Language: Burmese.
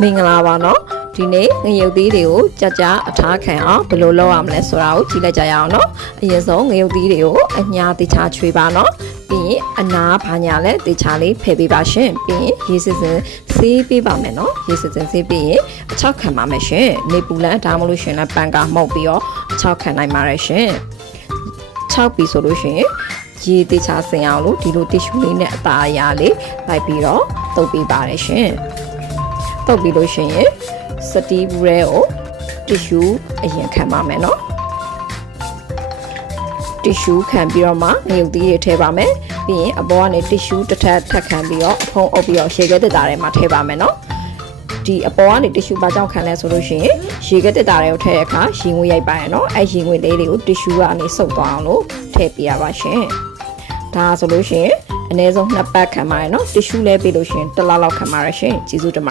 မင်္ဂလာပါနော်ဒီနေ့ငရုတ်သီးတွေကိုကြကြအထားခံအောင်ဘယ်လိုလုပ်ရမလဲဆိုတာကိုကြည့်လိုက်ကြရအောင်နော်အရင်ဆုံးငရုတ်သီးတွေကိုအညာတေချာချွေပါနော်ပြီးရင်အနာဘာညာလဲတေချာလေးဖယ်ပေးပါရှင်ပြီးရင်ရေစစ်စစ်ဆေးပေးပါမယ်နော်ရေစစ်စစ်ဆေးပြီးရင်အချောက်ခံပါမယ်ရှင်နေပူလန်ဒါမှမဟုတ်ရှင်လည်းပန်ကာမှုတ်ပြီးတော့အချောက်ခံနိုင်ပါရရှင်6ပြီဆိုလို့ရှိရင်ရေတေချာစင်အောင်လို့ဒီလိုတစ်ရှူလေးနဲ့အသားအရာလေးလိုက်ပြီးတော့တုပ်ပေးပါတယ်ရှင် တုတ်ပြီးလို့ရှိရင်စတီးဘူးရဲကိုတီရှူအရင်ခံပါမယ်နော်တီရှူခံပြီးတော့မှငရုတ်သီးတွေထည့်ပါမယ်ပြီးရင်အပေါ်ကနေတီရှူတစ်ထပ်ထပ်ခံပြီးတော့အဖုံးအုပ်ပြီးတော့ရေခဲတက်တာထဲမှာထည့်ပါမယ်နော်ဒီအပေါ်ကနေတီရှူဘာကြောင့်ခံလဲဆိုလို့ရှိရင်ရေခဲတက်တာတွေကိုထည့်ရအခါရင်ငွေရိုက်ပါရနော်အဲရင်ငွေလေးတွေကိုတီရှူကနေစုပ်သွားအောင်လို့ထည့်ပြရပါရှင်ဒါဆိုလို့ရှိရင်အနည်းဆုံးနှစ်ပတ်ခံပါရနော်တီရှူလဲပေးလို့ရှိရင်တစ်လလောက်ခံပါရရှင်ကျေးဇူးတင်ပါ